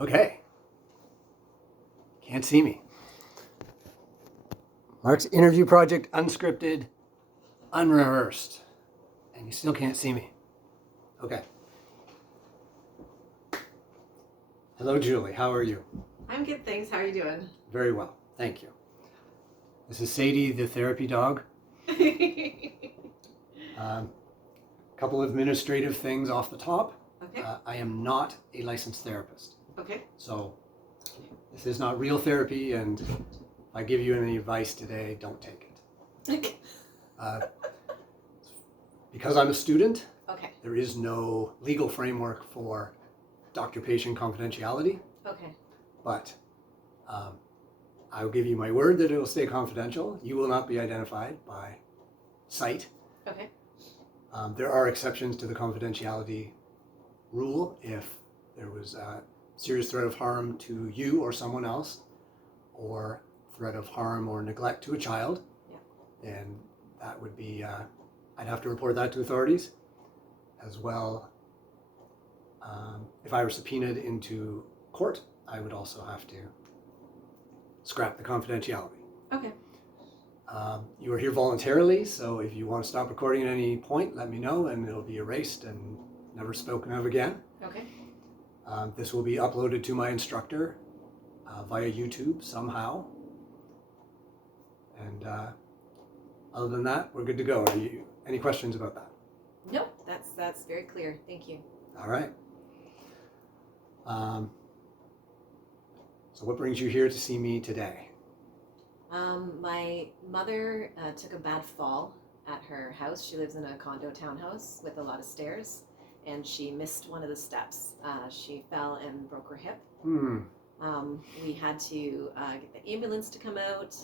Okay. Can't see me. Mark's interview project, unscripted, unrehearsed. And you still can't see me. Okay. Hello, Julie. How are you? I'm good, thanks. How are you doing? Very well. Thank you. This is Sadie, the therapy dog. Couple of administrative things off the top. Okay. I am not a licensed therapist. Okay. So this is not real therapy, and if I give you any advice today, don't take it. Because I'm a student, Okay. there is no legal framework for doctor-patient confidentiality, Okay. but I'll give you my word that it will stay confidential. You will not be identified by sight. Okay. There are exceptions to the confidentiality rule if there was a serious threat of harm to you or someone else, or threat of harm or neglect to a child. Yeah. Then that would be, I'd have to report that to authorities as well. If I were subpoenaed into court, I would also have to scrap the confidentiality. Okay. You are here voluntarily, so if you want to stop recording at any point, let me know and it'll be erased and never spoken of again. Okay. This will be uploaded to my instructor via YouTube somehow. And other than that, we're good to go. Any questions about that? Nope, that's very clear. Thank you. All right. So what brings you here to see me today? My mother took a bad fall at her house. She lives in a condo townhouse with a lot of stairs, and she missed one of the steps. She fell and broke her hip. We had to get the ambulance to come out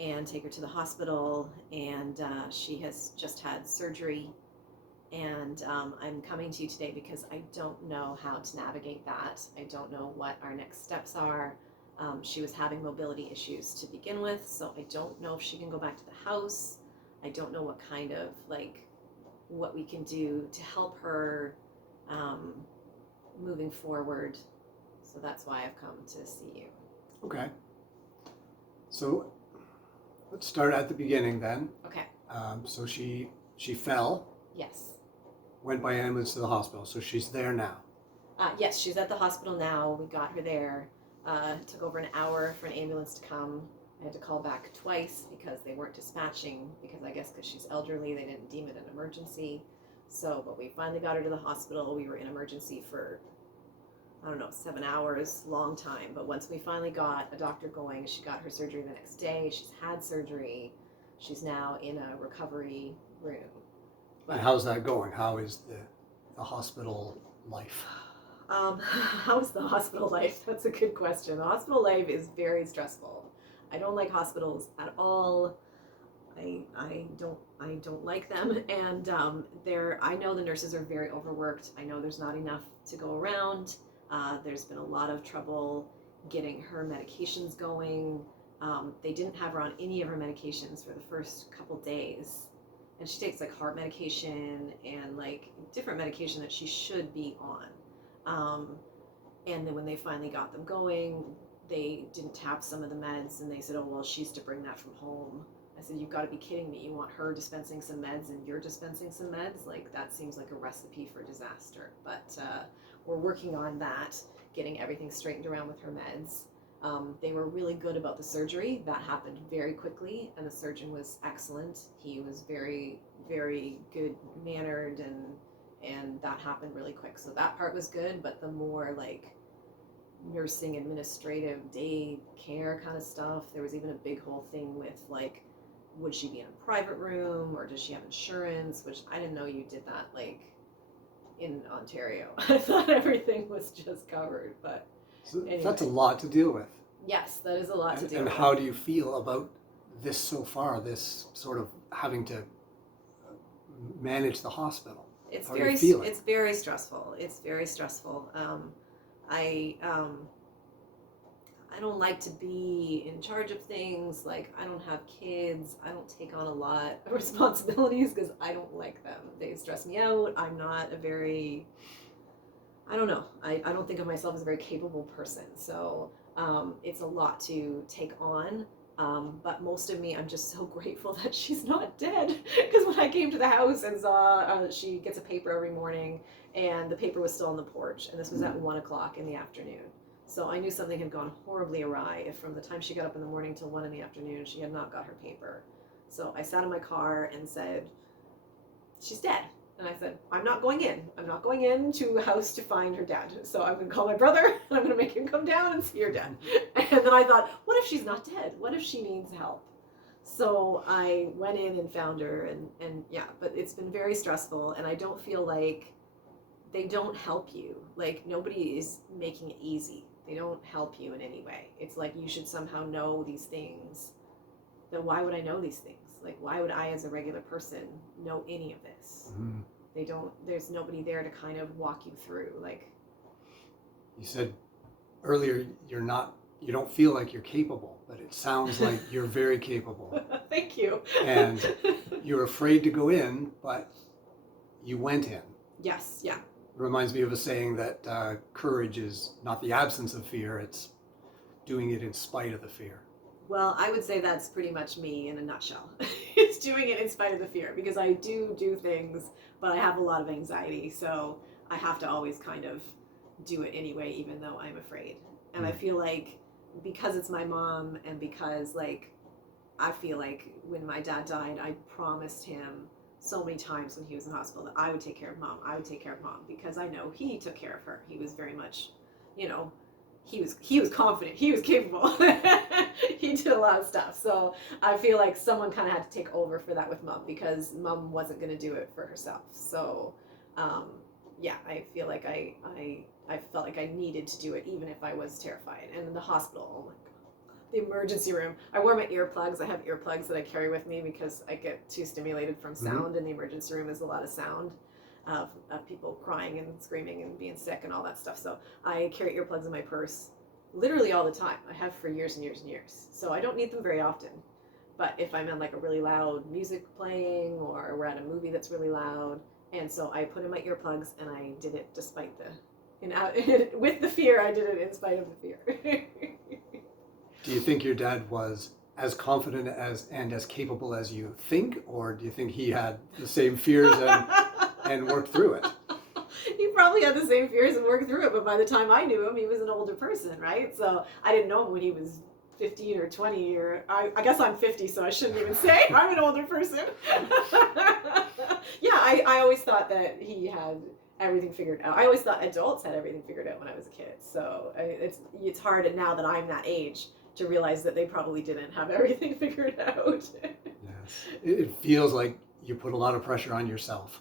and take her to the hospital, and she has just had surgery. And I'm coming to you today because I don't know how to navigate that. I don't know what our next steps are. She was having mobility issues to begin with, so I don't know if she can go back to the house. I don't know what kind of, what we can do to help her moving forward. So that's why I've come to see you. Okay. So let's start at the beginning then. Okay. So she fell. Yes. Went by ambulance to the hospital, so she's there now. Yes, she's at the hospital now. We got her there. It took over an hour for an ambulance to come. I had to call back twice because they weren't dispatching, because she's elderly, they didn't deem it an emergency. But we finally got her to the hospital. We were in emergency for, 7 hours, long time. But once we finally got a doctor going, she got her surgery the next day. She's had surgery. She's now in a recovery room. And how's that going? How is the hospital life? How's the hospital life? That's a good question. The hospital life is very stressful. I don't like hospitals at all. I don't like them, and I know the nurses are very overworked. I know there's not enough to go around. There's been a lot of trouble getting her medications going. They didn't have her on any of her medications for the first couple days. And she takes heart medication and different medication that she should be on. And then when they finally got them going, they didn't tap some of the meds, and they said, oh, well, she's to bring that from home. I said, you've got to be kidding me. You want her dispensing some meds and you're dispensing some meds? That seems like a recipe for disaster. But we're working on that, getting everything straightened around with her meds. They were really good about the surgery. That happened very quickly, and the surgeon was excellent. He was very, very good mannered, and that happened really quick. So that part was good, but the more nursing, administrative, day care kind of stuff, there was even a big whole thing with would she be in a private room, or does she have insurance, which I didn't know you did that in Ontario. I thought everything was just covered, but So anyway. That's a lot to deal with. Yes, that is a lot to deal with. And how do you feel about this so far, this sort of having to manage the hospital? It's How very are you feeling? It's very stressful. It's very stressful. I don't like to be in charge of things. I don't have kids. I don't take on a lot of responsibilities because I don't like them. They stress me out. I don't know. I don't think of myself as a very capable person. So it's a lot to take on. But most of me, I'm just so grateful that she's not dead. Because when I came to the house and saw she gets a paper every morning, and the paper was still on the porch, and this was at 1 o'clock in the afternoon. So I knew something had gone horribly awry if from the time she got up in the morning till 1 in the afternoon she had not got her paper. So I sat in my car and said, she's dead. And I said, I'm not going in. I'm not going into a house to find her dad. So I'm going to call my brother and I'm going to make him come down and see her dad. And then I thought, what if she's not dead? What if she needs help? So I went in and found her and yeah, but it's been very stressful and I don't feel like they don't help you. Like nobody is making it easy. They don't help you in any way. It's like you should somehow know these things. Then why would I know these things? Like, why would I, as a regular person, know any of this? Mm-hmm. They don't. There's nobody there to kind of walk you through. Like, you said earlier, you don't feel like you're capable, but it sounds like you're very capable. Thank you. And you're afraid to go in, but you went in. Yes. Yeah. It reminds me of a saying that courage is not the absence of fear; it's doing it in spite of the fear. Well, I would say that's pretty much me in a nutshell. It's doing it in spite of the fear because I do things, but I have a lot of anxiety. So I have to always kind of do it anyway, even though I'm afraid. And I feel like because it's my mom and because like, I feel like when my dad died, I promised him so many times when he was in hospital that I would take care of mom. I would take care of mom because I know he took care of her. He was very much, you know, he was confident, he was capable. He did a lot of stuff. So I feel like someone kind of had to take over for that with mom because mom wasn't going to do it for herself. So yeah, I feel like I felt like I needed to do it even if I was terrified. And in the hospital, oh my God, the emergency room, I wore my earplugs. I have earplugs that I carry with me because I get too stimulated from sound. In the emergency room is a lot of sound. Of people crying and screaming and being sick and all that stuff. So I carry earplugs in my purse literally all the time. I have for years and years and years. So I don't need them very often. But if I'm in like a really loud music playing or we're at a movie that's really loud, and so I put in my earplugs and I did it despite with the fear, I did it in spite of the fear. Do you think your dad was as confident and as capable as you think, or do you think he had the same fears and worked through it? He probably had the same fears and worked through it, but by the time I knew him, he was an older person, right? So I didn't know him when he was 15 or 20, or I guess I'm 50, so I shouldn't even say I'm an older person. Yeah, I always thought that he had everything figured out. I always thought adults had everything figured out when I was a kid. So it's hard now that I'm that age to realize that they probably didn't have everything figured out. Yes, it feels like you put a lot of pressure on yourself.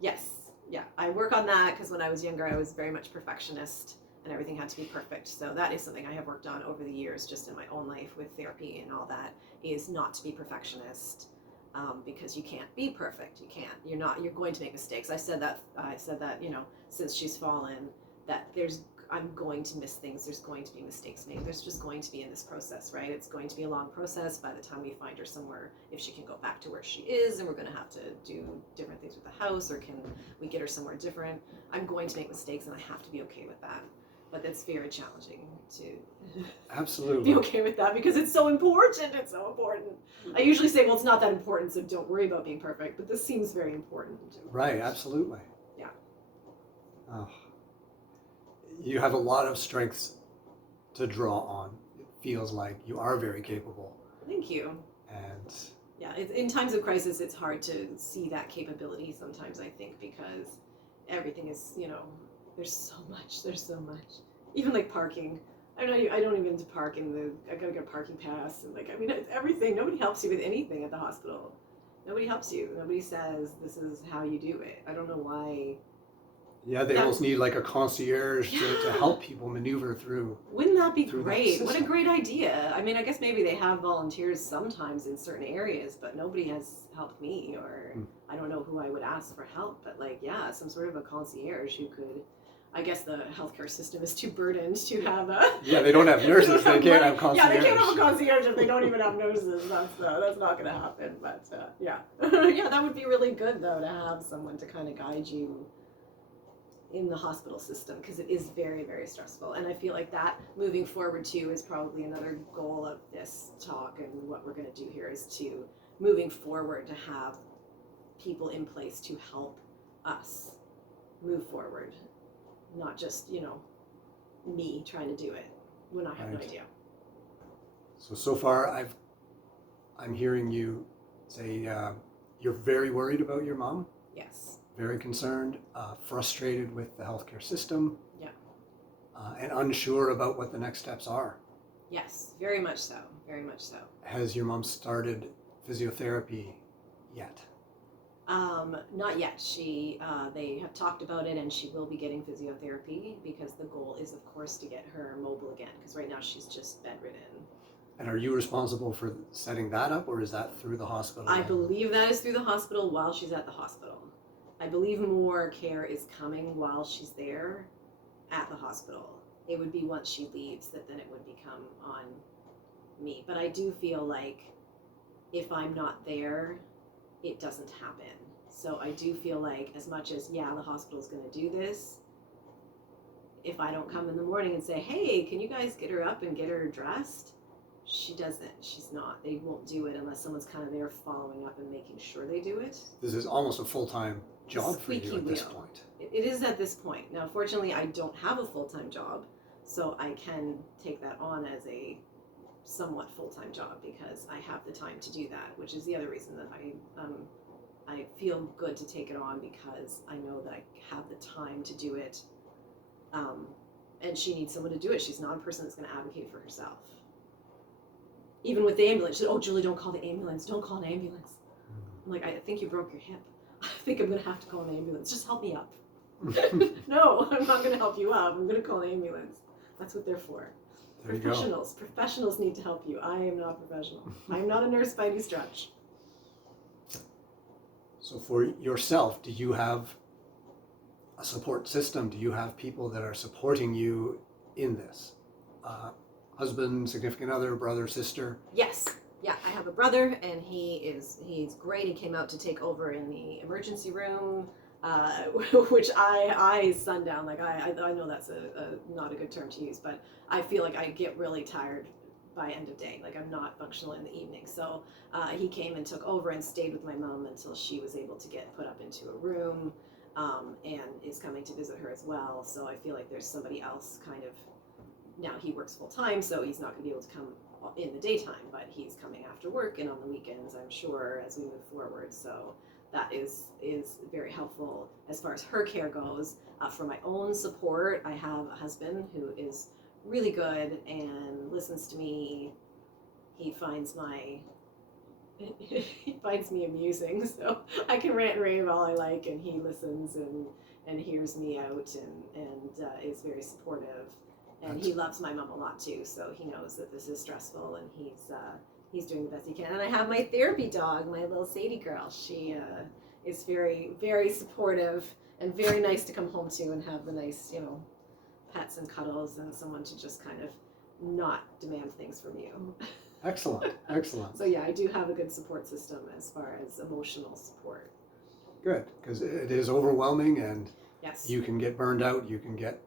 Yes. Yeah, I work on that because when I was younger, I was very much perfectionist and everything had to be perfect. So that is something I have worked on over the years, just in my own life with therapy and all that, is not to be perfectionist because you can't be perfect. You can't. You're going to make mistakes. I said that, you know, since she's fallen, that I'm going to miss things. There's going to be mistakes made. There's just going to be in this process, right? It's going to be a long process. By the time we find her somewhere, if she can go back to where she is, and we're going to have to do different things with the house, or can we get her somewhere different? I'm going to make mistakes, and I have to be okay with that. But it's very challenging to absolutely be okay with that because it's so important. It's so important. I usually say, well, it's not that important, so don't worry about being perfect. But this seems very important. Right, absolutely. Yeah. Oh. You have a lot of strengths to draw on. It feels like you are very capable. Thank you. And yeah, in times of crisis, it's hard to see that capability sometimes, I think, because everything is, you know, there's so much. Even like parking. I don't even park I gotta get a parking pass. And like, I mean, it's everything. Nobody helps you with anything at the hospital. Nobody helps you. Nobody says, this is how you do it. I don't know why. Yeah, they almost need like a concierge to help people maneuver through. Wouldn't that be great? What a great idea. I mean, I guess maybe they have volunteers sometimes in certain areas, but nobody has helped me, or I don't know who I would ask for help. But like, yeah, some sort of a concierge who could, I guess the healthcare system is too burdened to have a... Yeah, they don't have nurses. They can't have concierge. Yeah, they can't have a concierge if they don't even have nurses. That's not going to happen. But yeah. Yeah, that would be really good, though, to have someone to kind of guide you in the hospital system, because it is very, very stressful. And I feel like that moving forward too is probably another goal of this talk, and what we're going to do here is to moving forward to have people in place to help us move forward, not just, you know, me trying to do it when I have no Right. idea. So far I'm hearing you say you're very worried about your mom, Yes. very concerned, frustrated with the healthcare system, Yeah. and unsure about what the next steps are. Yes, very much so. Very much so. Has your mom started physiotherapy yet? Not yet. They have talked about it, and she will be getting physiotherapy, because the goal is, of course, to get her mobile again, because right now she's just bedridden. And are you responsible for setting that up, or is that through the hospital? I believe that is through the hospital while she's at the hospital. I believe more care is coming while she's there at the hospital. It would be once she leaves that then it would become on me. But I do feel like if I'm not there, it doesn't happen. So I do feel like, as much as, yeah, the hospital's going to do this, if I don't come in the morning and say, hey, can you guys get her up and get her dressed? She doesn't. She's not. They won't do it unless someone's kind of there following up and making sure they do it. This is almost a full-time job for you Squeaky at this wheel. point. It is at this point. Now, fortunately, I don't have a full-time job, so I can take that on as a somewhat full-time job, because I have the time to do that, which is the other reason that I feel good to take it on, because I know that I have the time to do it, and she needs someone to do it. She's not a person that's going to advocate for herself. Even with the ambulance, she said, oh, Julie, don't call the ambulance. Don't call an ambulance. I'm like, I think you broke your hip. I think I'm going to have to call an ambulance. Just help me up. No, I'm not going to help you up. I'm going to call an ambulance. That's what they're for. There you Professionals. Professionals need to help you. I am not a professional. I'm not a nurse by any stretch. So for yourself, do you have a support system? Do you have people that are supporting you in this? Husband, significant other, brother, sister? Yes. Yeah, I have a brother, and he's great. He came out to take over in the emergency room, which I sundown. Like I know that's not a good term to use, but I feel like I get really tired by end of day. Like I'm not functional in the evening. So he came and took over and stayed with my mom until she was able to get put up into a room, and is coming to visit her as well. So I feel like there's somebody else kind of. Now he works full time, so he's not going to be able to come in the daytime, but he's coming after work and on the weekends, I'm sure, as we move forward. So that is very helpful as far as her care goes. For my own support, I have a husband who is really good and listens to me. He finds me amusing, so I can rant and rave all I like, and he listens and hears me out, and is very supportive. And he loves my mom a lot too, so he knows that this is stressful, and he's doing the best he can. And I have my therapy dog, my little Sadie girl. She is very, very supportive and very nice to come home to and have the nice, pets and cuddles and someone to just kind of not demand things from you. Excellent, excellent. So yeah, I do have a good support system as far as emotional support. Good, because it is overwhelming, and Yes. you can get burned out. You can get,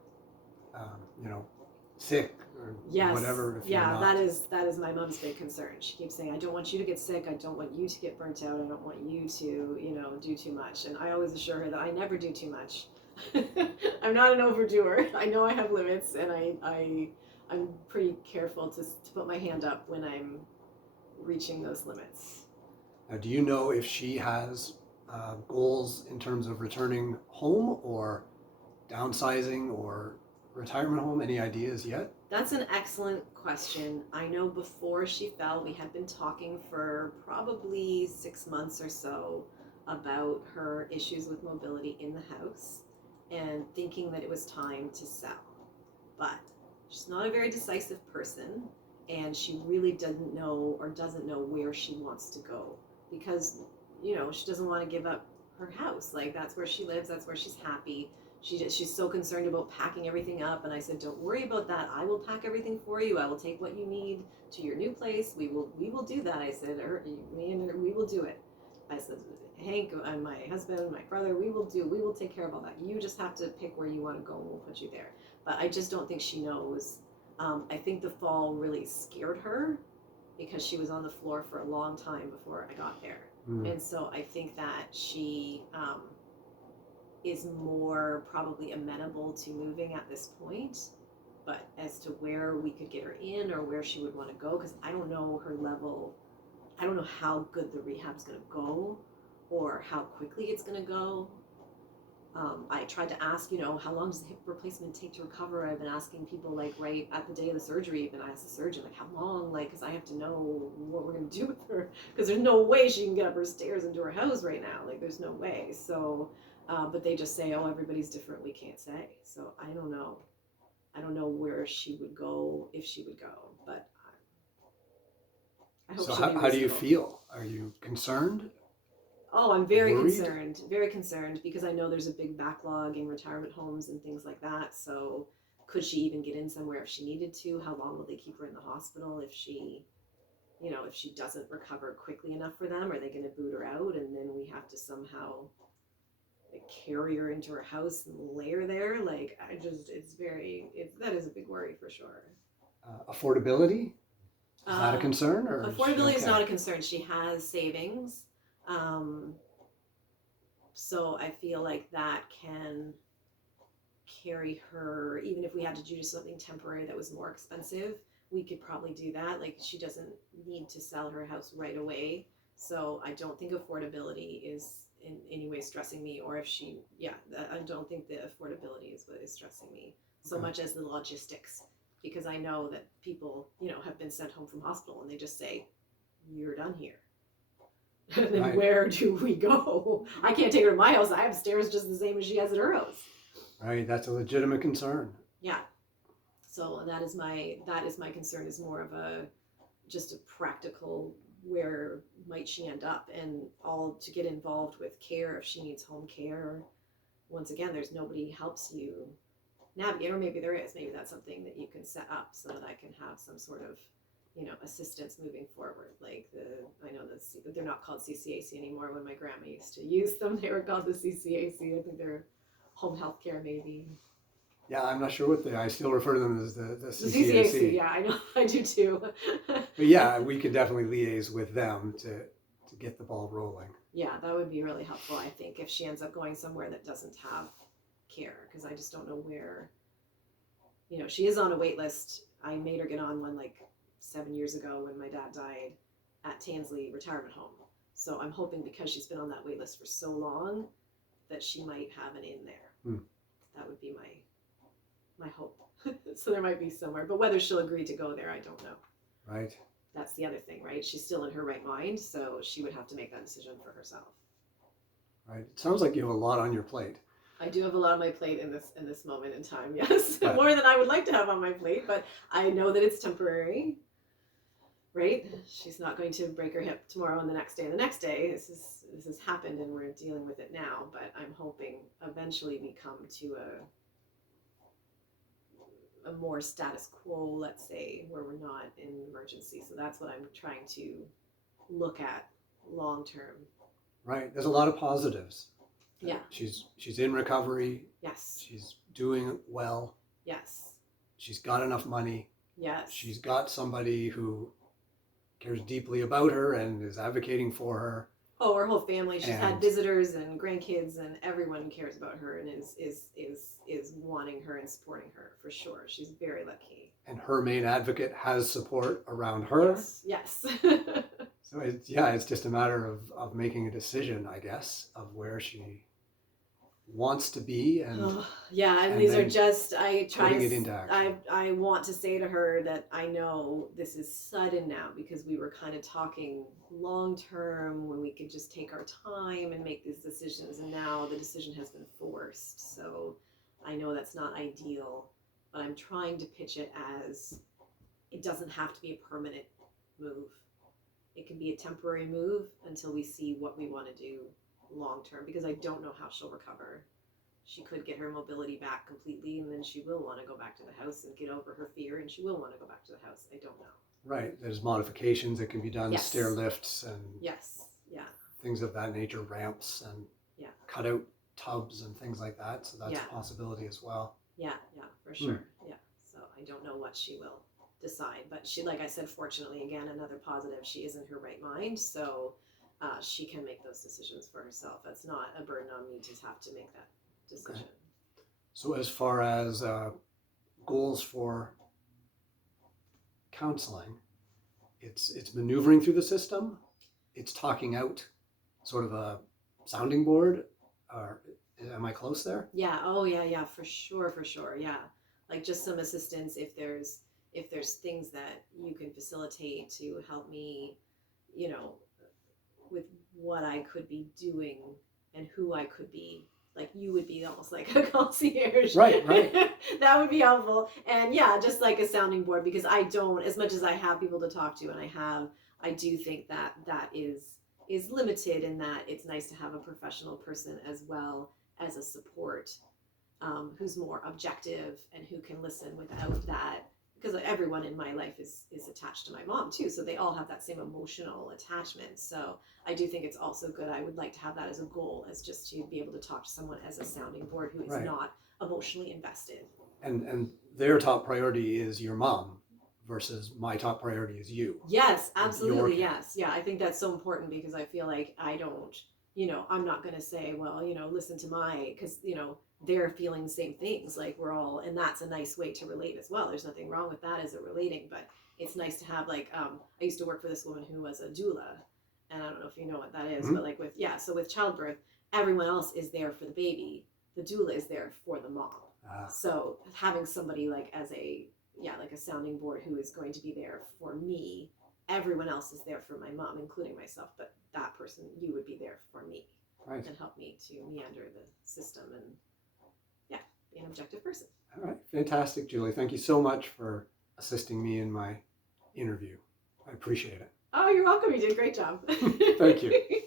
sick or Yes. whatever. If Yeah, you're not. that is my mom's big concern. She keeps saying, I don't want you to get sick. I don't want you to get burnt out. I don't want you to, do too much. And I always assure her that I never do too much. I'm not an overdoer. I know I have limits, and I'm pretty careful to put my hand up when I'm reaching those limits. Now, do you know if she has goals in terms of returning home or downsizing or retirement home? Any ideas yet? That's an excellent question. I know before she fell, we had been talking for probably 6 months or so about her issues with mobility in the house and thinking that it was time to sell. But she's not a very decisive person, and she really doesn't know where she wants to go, because, she doesn't want to give up her house. Like, that's where she lives, that's where she's happy. She's so concerned about packing everything up, and I said, don't worry about that. I will pack everything for you. I will take what you need to your new place. We will do that. I said, we will do it. I said, Hank and my husband and my brother, we will take care of all that. You just have to pick where you want to go and we'll put you there. But I just don't think she knows. I think the fall really scared her because she was on the floor for a long time before I got there. And so I think that she is more probably amenable to moving at this point. But as to where we could get her in or where she would want to go, because I don't know her level, I don't know how good the rehab's going to go or how quickly it's going to go. I tried to ask, how long does the hip replacement take to recover? I've been asking people, like, right at the day of the surgery, even I asked the surgeon, like, how long? Like, because I have to know what we're going to do with her. Because there's no way she can get up her stairs into her house right now. Like, there's no way. So, but they just say, oh, everybody's different. We can't say. So I don't know. I don't know where she would go, if she would go. But I hope so she'll be how do you reasonable. feel? Are you concerned? Oh, I'm very Worried? very concerned because I know there's a big backlog in retirement homes and things like that. So could she even get in somewhere if she needed to? How long will they keep her in the hospital if she, if she doesn't recover quickly enough for them? Are they going to boot her out and then we have to somehow like, carry her into her house and lay her there? Like, that is a big worry for sure. Affordability? Is that a concern? Or Affordability is not a concern. She has savings. So I feel like that can carry her, even if we had to do something temporary that was more expensive, we could probably do that. Like, she doesn't need to sell her house right away. So I don't think affordability is in any way stressing me, or if she, I don't think the affordability is what is stressing me so much as the logistics, because I know that people, have been sent home from hospital and they just say, you're done here. And then where do we go? I can't take her to my house. I have stairs just the same as she has at her house. Right, that's a legitimate concern. Yeah. So that is my concern, is more of just a practical, where might she end up, and all to get involved with care if she needs home care. Once again, there's nobody helps you navigate, or maybe there is. Maybe that's something that you can set up so that I can have some sort of assistance moving forward. Like I know that they're not called CCAC anymore. When my grandma used to use them, they were called the CCAC. I think they're home health care, maybe. Yeah, I'm not sure what I still refer to them as the CCAC. CCAC, yeah, I know, I do too. But yeah, we could definitely liaise with them to get the ball rolling. Yeah, that would be really helpful, I think, if she ends up going somewhere that doesn't have care, because I just don't know where. She is on a wait list. I made her get on one like 7 years ago when my dad died at Tansley Retirement Home. So I'm hoping, because she's been on that wait list for so long, that she might have an in there. That would be my hope. So there might be somewhere, but whether she'll agree to go there, I don't know. Right. That's the other thing, right? She's still in her right mind, so she would have to make that decision for herself. Right. It sounds like you have a lot on your plate. I do have a lot on my plate in this moment in time, yes. More than I would like to have on my plate, but I know that it's temporary, right? She's not going to break her hip tomorrow and the next day and the next day. This has happened and we're dealing with it now, but I'm hoping eventually we come to a more status quo, let's say, where we're not in emergency. So that's what I'm trying to look at long term. Right. There's a lot of positives. Yeah. She's in recovery. Yes. She's doing well. Yes. She's got enough money. Yes. She's got somebody who cares deeply about her and is advocating for her. Oh, her whole family. She's had visitors and grandkids, and everyone cares about her and is wanting her and supporting her, for sure. She's very lucky. And her main advocate has support around her. Yes. So it's just a matter of making a decision, I guess, of where she wants to be, and and these are just putting it into action. I want to say to her that I know this is sudden now, because we were kind of talking long term when we could just take our time and make these decisions, and now the decision has been forced. So I know that's not ideal, but I'm trying to pitch it as it doesn't have to be a permanent move. It can be a temporary move until we see what we want to do long term, because I don't know how she'll recover. She could get her mobility back completely, and then she will want to go back to the house and get over her fear, and she will want to go back to the house. I don't know. Right. There's modifications that can be done, stair lifts, and yes, yeah. things of that nature, ramps and Yeah. cutout tubs and things like that. So that's Yeah. a possibility as well. Yeah, for sure. Yeah. So I don't know what she will decide, but she, like I said, fortunately, again, another positive, she is in her right mind, so she can make those decisions for herself. It's not a burden on me to have to make that decision. Okay. So as far as goals for counseling, it's maneuvering through the system, it's talking out, sort of a sounding board, or am I close there? Yeah. Oh, yeah. For sure. Yeah. Like just some assistance if there's things that you can facilitate to help me, you know, with what I could be doing and who I could be. Like you would be almost like a concierge. Right. That would be helpful. And yeah, just like a sounding board, because I don't, as much as I have people to talk to, and I do think that is limited in that it's nice to have a professional person as well as a support, who's more objective and who can listen without that, because everyone in my life is attached to my mom too, so they all have that same emotional attachment. So I do think it's also good. I would like to have that as a goal, as just to be able to talk to someone as a sounding board who is Right. not emotionally invested. And their top priority is your mom versus my top priority is you. Yes, absolutely. Your Yes. Yeah, I think that's so important, because I feel like I don't, I'm not going to say, well, listen to because, they're feeling the same things. Like we're all, and that's a nice way to relate as well. There's nothing wrong with that as a relating, but it's nice to have I used to work for this woman who was a doula, and I don't know if you know what that is, Mm-hmm. but so with childbirth, everyone else is there for the baby. The doula is there for the mom. So having somebody as a sounding board who is going to be there for me. Everyone else is there for my mom, including myself, but that person, you would be there for me. Right. And help me to meander the system and be an objective person. All right. Fantastic, Julie. Thank you so much for assisting me in my interview. I appreciate it. Oh, you're welcome. You did a great job. Thank you.